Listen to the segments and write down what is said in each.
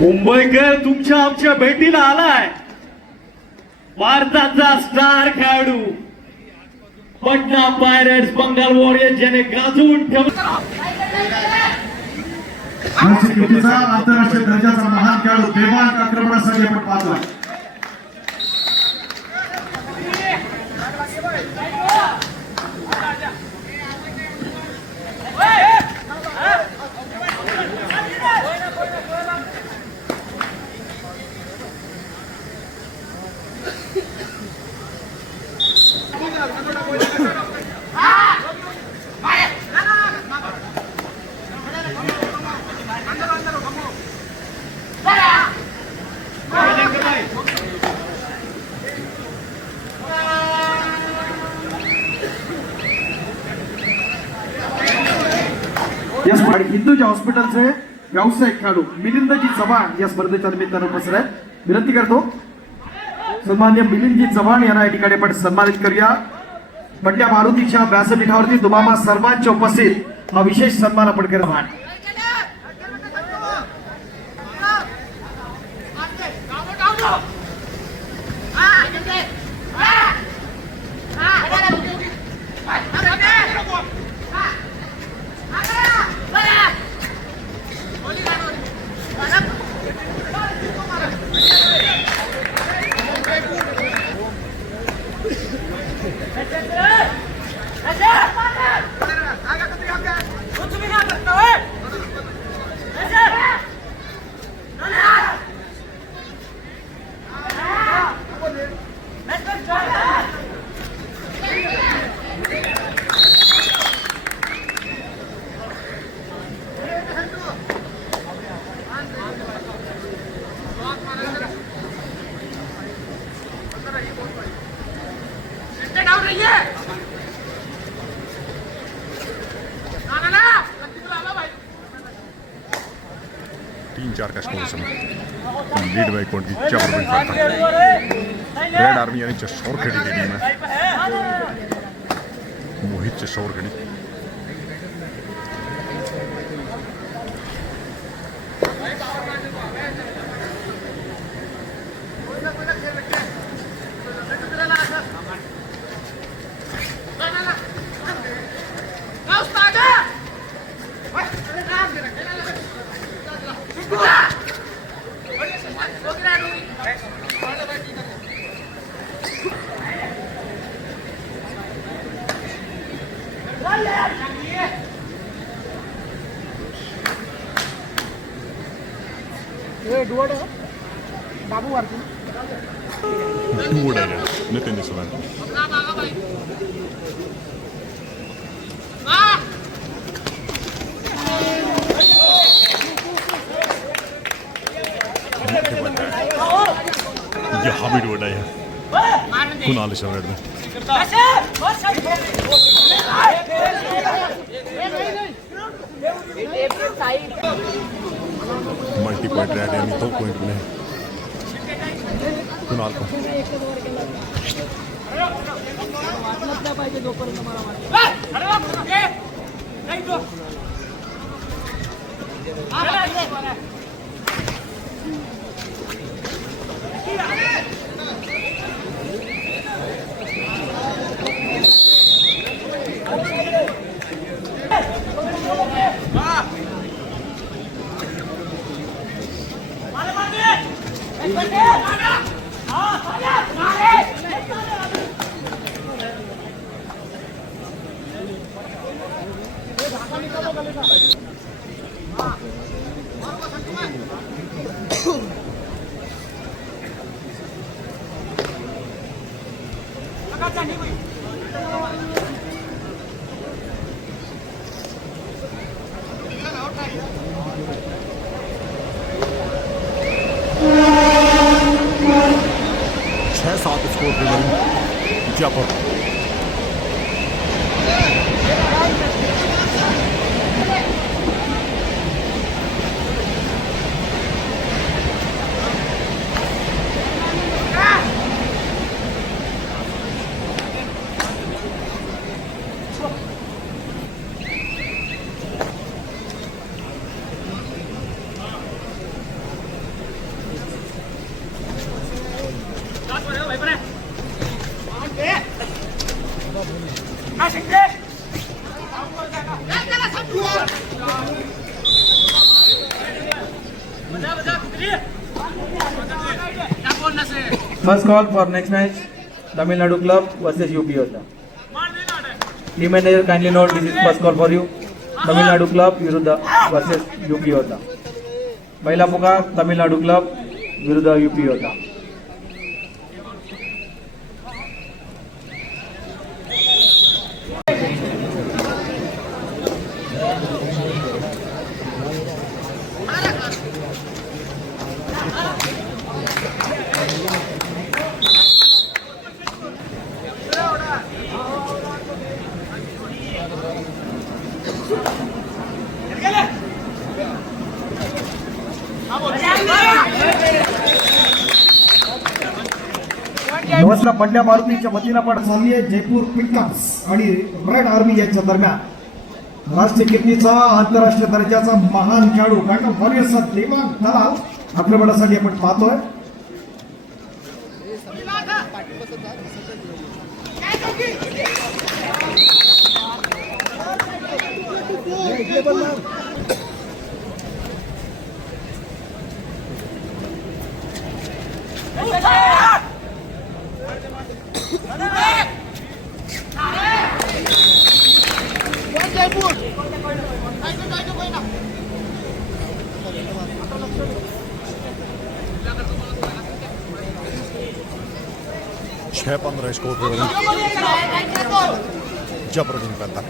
मुंबईकर तुमच्या आमच्या भेटीला आलाय. भारताचा स्टार खेळाडू पटना पायरेट्स बंगाल वॉरियर्स ज्याने गाजवून ठेवला. आंतरराष्ट्रीय दर्जाचा महान खेळाडू देवांग आक्रमणासाठी आपण पाहतोय. हिंदूच्या हॉस्पिटलचे व्यावसायिक खेळाडू मिलिंदजी चव्हाण या स्पर्धेच्या निमित्तानं उपस्थित आहेत. विनंती करतो सन्मान्य मिलिंदजी चव्हाण यांना या ठिकाणी आपण सन्मानित करूया. बंड्या मारुतीच्या व्यासपीठावरती तुम्हाला सर्वांच्या उपस्थित हा विशेष सन्मान आपण करत आहात. तीन चार का स्कोर समय लीड बाय कोण की 4.5 रेड आर्मी यांनी चशोर खेळी दिली ना मोहित चशोर खेळी बाबू वारती उडायला नितीन सोलान ये हामिद उडाया Kunal Sharad multi point raid यानी 2 पॉइंट में कुणाल को score Jaipur First call for next match, Tamil Nadu Club versus UP होता. Team manager kindly note this is first call for you. Tamil Nadu Club विरुद्ध versus UP होता. पहिला पुकार Tamil Nadu Club विरुद्ध UP होता. नमस्कार. बंड्या मारुतीच्या वतीनं पण चालली आहे जयपूर पिकअप्स आणि रेड आर्मी यांच्या दरम्यान राष्ट्रीय कीर्तीचा आंतरराष्ट्रीय दर्जाचा महान खेळाडू बँड ऑफ वॉरियर्सचा देवान दलाल आक्रमणासाठी आपण पाहतोय. जयपूर 6-15 स्कोर पे जबरदस्त पैदा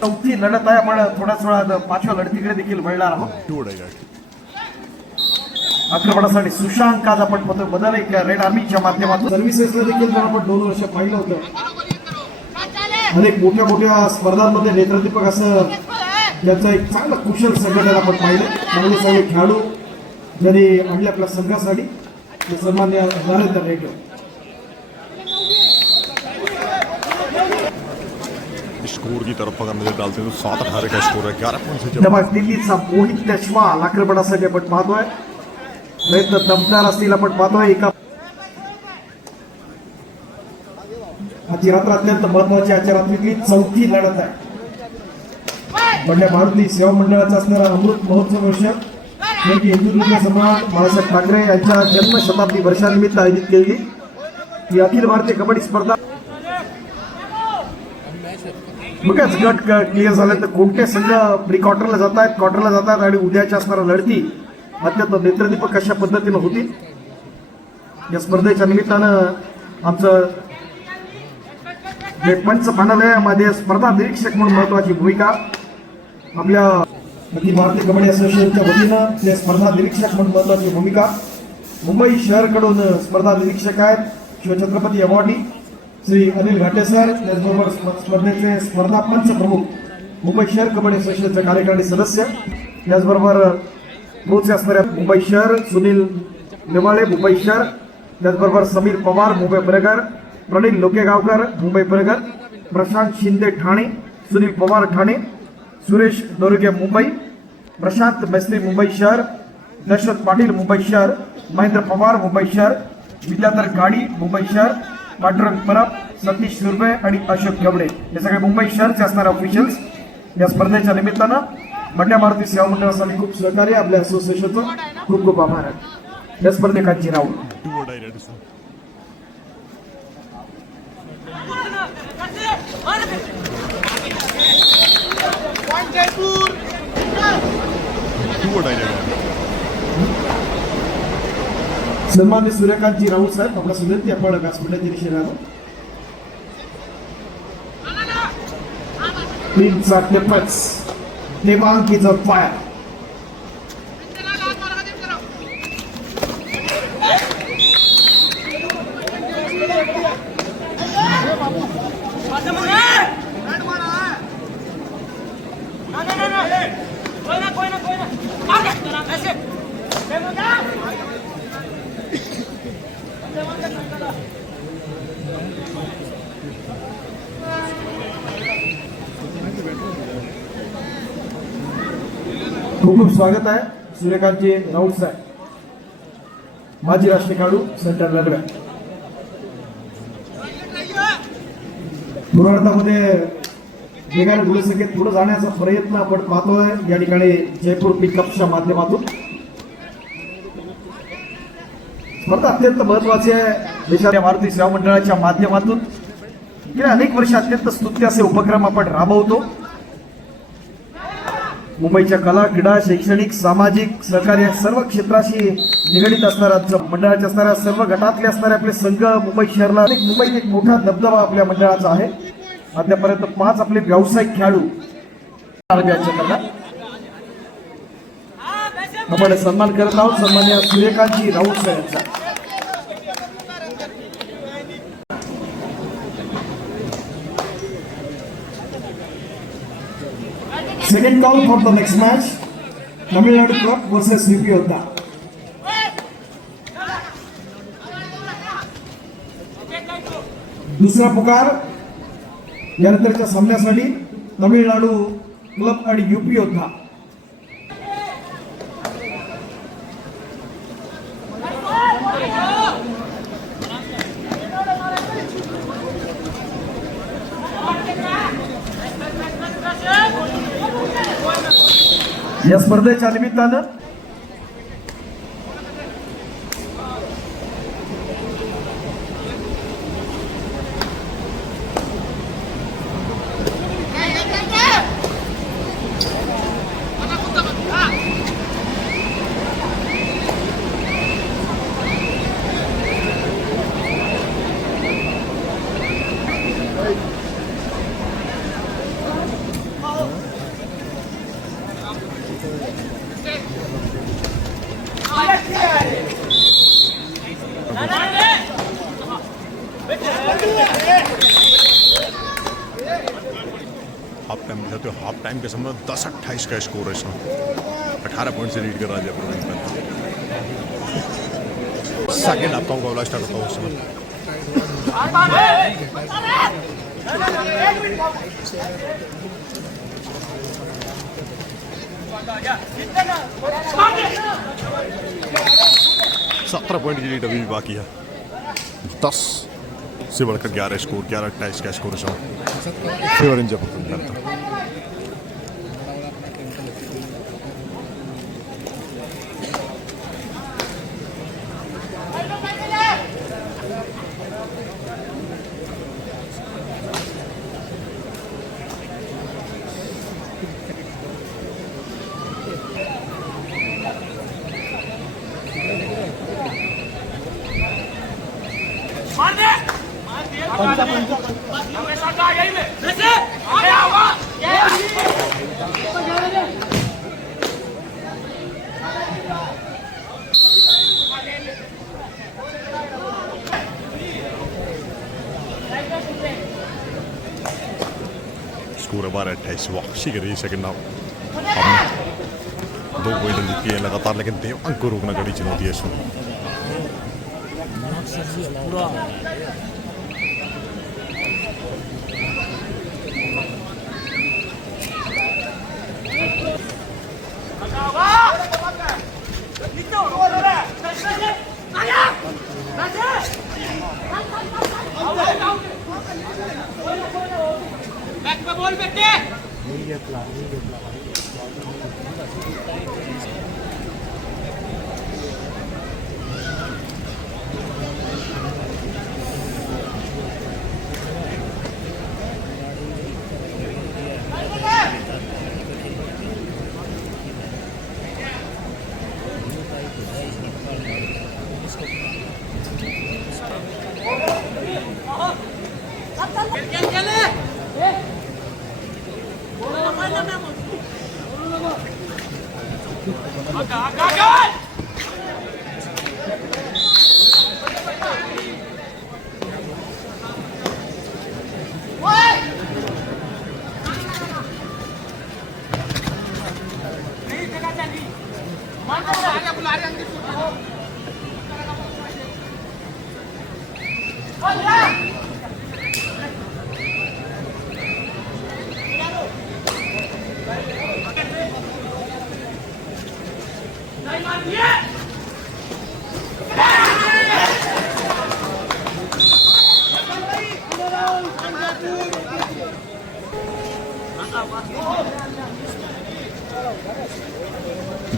चौथी लढत आहे. आपण थोड्याच वेळात पाचव्या लढतीकडे देखील वळणार आहोत. जोड़ेगा आक्रमणासाठी सुशांत आज आपण पत्र बदल एक रेड आर्मीच्या माध्यमातून सर्व्हिसेसला देखील जर आपण 2 वर्ष पाहिलं होतं. अनेक मोठ्या मोठ्या स्पर्धांमध्ये नेत्रदीपक असं याचं एक चांगलं कुशल संघटन आपण पाहिलं. चांगले खेळाडू ज्यांनी आणले आपल्या संघासाठी ते सन्मान्य नरेंद्र रेड्डी. स्कोर की तरफ अगर नजर डालते हैं तो 7-18 का स्कोर है. 11 पॉइंट से दबाग दिल्लीचा मोहित देशवाल आक्रमणासाठी आपण पाहतोय. प्रयत्न दमदार असतील आपण पाहतोय. एका आजची रात्र अत्यंत महत्वाची. आजच्या रात्रीतली चौथी लढत आहे. बंड्या मारुती सेवा मंडळाचा असणारा अमृत महोत्सव वर्ष हिंदुत्व सम्राट बाळासाहेब ठाकरे यांच्या जन्मशताब्दी वर्षानिमित्त आयोजित केलेली ही अखिल भारतीय कबड्डी स्पर्धा. बघाच गट क्लिअर झाले तर कोणते संघ प्री क्वार्टरला जात आहेत, क्वार्टरला जातात आणि उद्याच्या असणाऱ्या लढती अत्यंत नेत्रदीपक अशा पद्धतीनं होती. या स्पर्धेच्या निमित्तानं आमचं जे पंच पॅनल आहे मध्ये स्पर्धा निरीक्षक म्हणून महत्वाची भूमिका आपल्या अखिल भारतीय कबड्डी असोसिएशनच्या वतीनं ते स्पर्धा निरीक्षक म्हणून महत्वाची भूमिका मुंबई शहरकडून स्पर्धा निरीक्षक आहेत शिवछत्रपती अवॉर्डी श्री अनिल घाटे सर. त्याचबरोबर स्पर्धेचे स्पर्धा पंच प्रमुख मुंबई शहर कबड्डी असोसिएशनचे कार्यकारी सदस्य. त्याचबरोबर प्रोचे असणाऱ्या मुंबई शहर सुनील निवाळे मुंबई शहर. त्याचबरोबर समीर पवार मुंबई उपनगर, प्रणील लोकेगावकर मुंबई उपनगर, प्रशांत शिंदे ठाणे, सुनील पवार ठाणे, सुरेश दोरगे मुंबई, प्रशांत मेस्त्री मुंबई शहर, दशरथ पाटील मुंबई शहर, महेंद्र पवार मुंबई शहर, विद्याधर गाडी मुंबई शहर, पांडुरंग परब, सतीश सुर्वे आणि अशोक गवडे हे सगळे मुंबई शहरचे असणारे ऑफिशियल्स या स्पर्धेच्या निमित्तानं मंड्या मारुती सेवा मंडळासाठी खूप सहकार्य आपल्या असोसिएशनचं खूप खूप आभार आहे. या स्पर्धेकांची नाव to direct One Jaipur. To direct सन्मान्य सूर्यकांतजी राऊत साहेब आपला विनंती आपण व्यासपीठाच्या दिशेने आलो. टीमचा टेपच देवांकीचा फायर खूप खूप स्वागत आहे सूर्यकांतजी राऊत साहेब माजी राष्ट्रीय खेळाडू सेंटर रेल्वे. पूर्वार्धामध्ये वेगाने गुणसंख्येत पुढे जाण्याचा प्रयत्न आपण पाहतोय या ठिकाणी जयपूर पिकअपच्या माध्यमातून. स्पर्धा अत्यंत महत्वाची आहे देशाच्या मारुती सेवा मंडळाच्या माध्यमातून. गेल्या अनेक वर्ष अत्यंत स्तुत्य असे उपक्रम आपण राबवतो. मुंबईच्या कला, क्रीडा, शैक्षणिक, सामाजिक, सहकारी सर्व क्षेत्राशी निगडीत असणाऱ्या मंडळाचे असणाऱ्या सर्व गटातले असणारे आपले संघ मुंबई शहराला मुंबईत एक मोठा दबदबा आपल्या मंडळाचा आहे. आतापर्यंत 5 आपले व्यावसायिक खेळाडू आपण सन्मान करत आहोत सन्मान्य सूर्यकांतजी राऊत साहेबांचा. Second call for the next match, Tamil Nadu Club versus UP Yoddha. दुसरा पुकार यानंतरच्या सामन्यासाठी तमिळनाडू क्लब आणि UP योद्धा. या स्पर्धेच्या निमित्तानं हाफ टाइम के समय 10-28 का स्कोर है इसमें. 18 पॉइंट से लीड कर रहा है जयपुर विंग्स. सेकेंड हाफ का मुकाबला स्टार्ट होता है उस समय. सत्रह पॉइंट की लीड अभी भी बाकी है. 10 से बढ़कर 11 स्कोर, 11-28 का score favour in Jaipur. Score है 12-28. वापसी करी सेकंड हाफ. 2 पॉइंट जीत किए लगातार, लेकिन देवांग को रोकना बड़ी चुनौती है इसमें.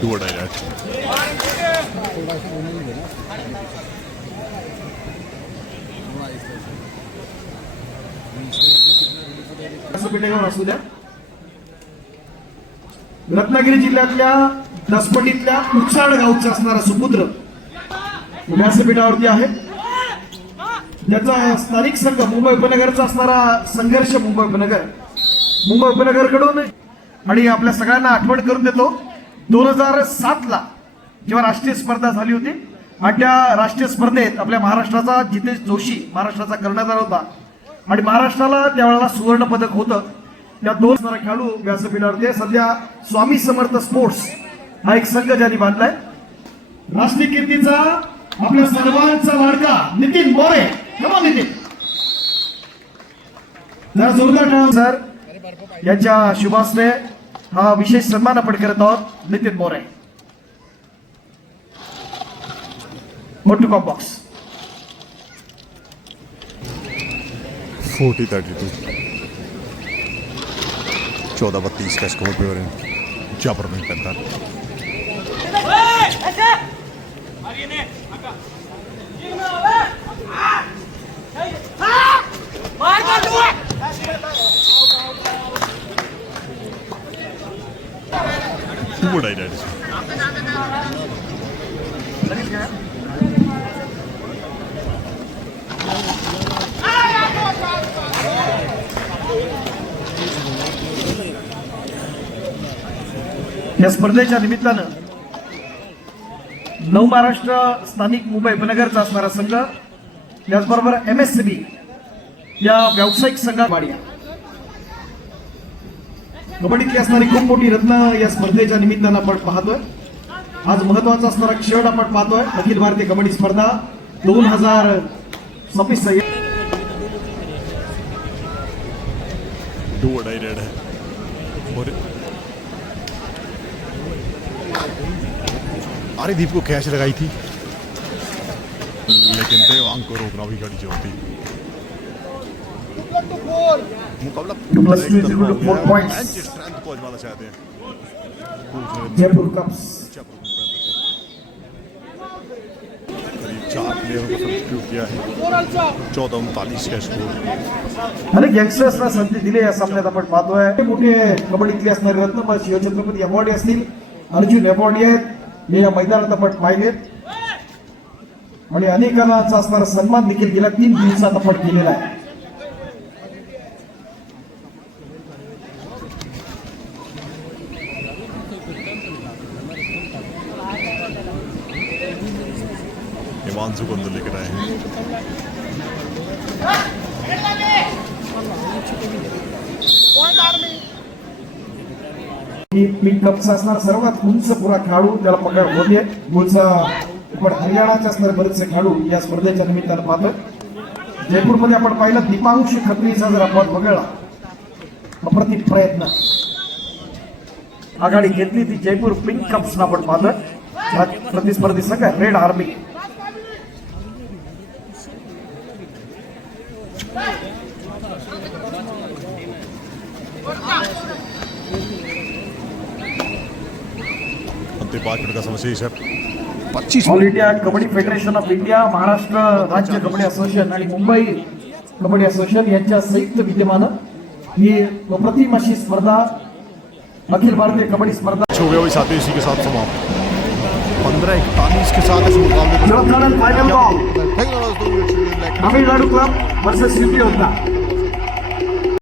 Do or die match. व्यासपीठावर असू द्या. रत्नागिरी जिल्ह्यातल्या दसपटीतल्या उचाड गावचा असणारा सुपुत्र व्यासपीठावरती आहे. त्याचा स्थानिक संघ मुंबई उपनगरचा असणारा संघर्ष मुंबई उपनगरकडून आणि आपल्या सगळ्यांना आठवण करून देतो 2007 ला जेव्हा राष्ट्रीय स्पर्धा झाली होती आणि त्या राष्ट्रीय स्पर्धेत आपल्या महाराष्ट्राचा जितेश जोशी महाराष्ट्राचा कर्णधार होता आणि महाराष्ट्राला त्यावेळेला सुवर्ण पदक होतं. त्या 2 खेळाडू व्यासपीठावरती आहे. सध्या स्वामी समर्थ स्पोर्ट्स हा एक संघ ज्यांनी बांधलाय. राष्ट्रीय कीर्तीचा आपल्या सर्वांचा लाडका नितीन मोरे. कमा नितीन जरा जोरदार टाळा सर. यांच्या शुभासने हा विशेष सन्मान आपण करत आहोत. नितीन मोरे मोटू कॉम्बॉक्स 40-32 14-32 का स्कोर पे हो रहे हैं. जाबर में करता Would I did. या स्पर्धेच्या निमित्तानं नव महाराष्ट्र स्थानिक मुंबई उपनगरचा असणारा संघ त्याचबरोबर MSCB या व्यावसायिक संघावाडिया कबड्डीतली असणारी खूप मोठी रत्न या स्पर्धेच्या निमित्तानं आपण पाहतोय. आज महत्वाचा असणारा क्षण आपण पाहतोय. अखिल भारतीय कबड्डी स्पर्धा 2026 Do what I did. अरे दीप को कैच लगाई थी लेकिन तेवांग को रोकना भी गाड़ी जो होती. मुकाबला स्ट्रेंथ को आजमाना चाहते हैं. जयपुर कप्स करीब 4 प्लेयरों को सब्स्टिट्यूट किया है. 14-39 का स्कोर. अनेक यंगस्टर्सना संधी दिली या सामन्यात आपण पाहतोय. मोठे कबड्डीतले असणारे रत्न शिवछत्रपती अवॉर्ड असतील अर्जुन अवॉर्ड आहेत हे या मैदानात आपण पाहिलेत आणि अनेकांना असणारा सन्मान देखील गेल्या 3 दिवसात आपण केलेला आहे. हिमांशु बंदर लेकर आए हैं. पिंक कपचा असणारा सर्वात उंच पुरा खेळाडू त्याला पकड होते. मूळचा पण हरियाणाचे असणारे बरेचसे खेळाडू या स्पर्धेच्या निमित्तानं पाहतोय. जयपूरमध्ये आपण पाहिलं दीपांश खत्रीचा जर आपण बघळला अप्रतिम प्रयत्न आघाडी घेतली ती जयपूर पिंक कप्स आपण पाहतोय. प्रतिस्पर्धी संघ रेड आर्मी बनते 5 मिनट का समय शेष है 25 all India kabaddi federation of India, Maharashtra राज्य कबड्डी असोसिएशन आणि मुंबई कबड्डी असोसिएशन यांच्या संयुक्त विद्यमानं ही अप्रतिम अशी स्पर्धा अखिल भारतीय कबड्डी स्पर्धा हो गया वही साथ इसी के साथ समाप्त 15:41 के साथ इस मुकाबले सेमीफाइनल फाइनल बॉल को तमिलनाडु क्लब वर्सेस यूपी होता